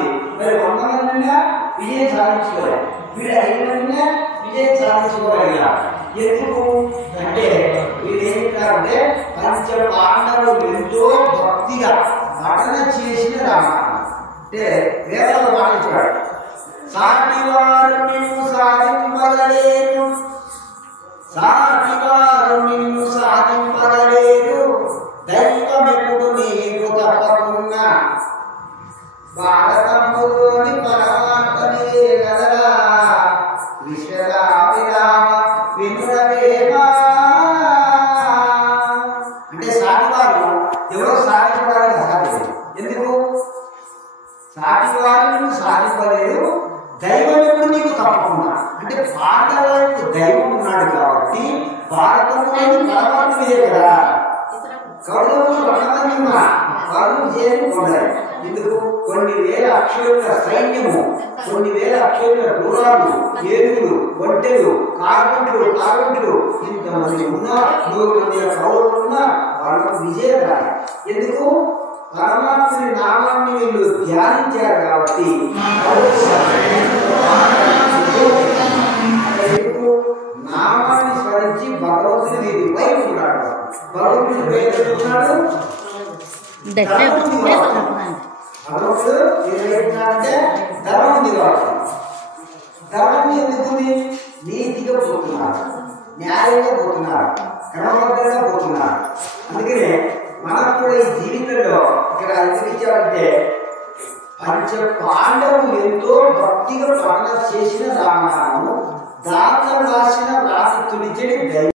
మంది, మరి 100 మంది విజయం సాధించుకోలేదు. వీడు 5 మంది విజయం సాధించుకోగలిగారు. ఎందుకు అంటే వీళ్ళు ఏం చెప్తారంటే పంచ పాండవులు ఎంతో భక్తిగా నటన చేసిన రామాయణం అంటే వేదాలు పాటించాడు. సాటివారు నిన్ను సాధింపగలేరు, సాటివారు నిన్ను సాధింపగలేరు, దైవమెప్పుడు నీకు తప్పకుండా భారతములోని పరమాత్మనే కదరా విశ్వరామ వినురవేమా. అంటే సాటివారు ఎవరో సాధించడానికి అసాధ్యం. ఎందుకు? సాటివారు సాధింపలేరు, దైవం ఎప్పుడు నీకు తప్పకుండా. అంటే పాండవులకు దైవం ఉన్నాడు కాబట్టి భారతంలోని పరమాత్మనే కదా. కౌరవులు 100 మంది ఉన్నా వారు విజయాన్ని పొందారు. ఎందుకు? కొన్ని వేల అక్షరుల సైన్యము, కొన్ని వేల అక్షరుల గుర్రాలు, ఏనుగులు, ఒంటెలు, కార్మికులు ఇంతమంది ఉన్నా 100 మంది కౌరవులు ఉన్నా వాళ్ళకు విజయం రాదు. ఎందుకు? పరమాత్మని నామాన్ని వీళ్ళు ధ్యానించారు కాబట్టి. నామాన్ని స్మరించి భగవంతుని వైపు ఉన్నాడు. భగవంతుడు వేస్తున్నాడు. భగవంతుడు అంటే ధర్మం దిగాడు. ధర్మం ఎందుకుంది? నీతిగా పోతున్నారు, న్యాయంగా పోతున్నారు, క్రమబద్ధంగా పోతున్నారు. అందుకనే మనకు కూడా ఈ జీవితంలో ఇక్కడ అందించాలంటే పంచ పాండవులు ఎంతో భక్తిగా పఠన చేసిన రామాయణము, దాంట్లో రాసిన రాసి తుడిచడి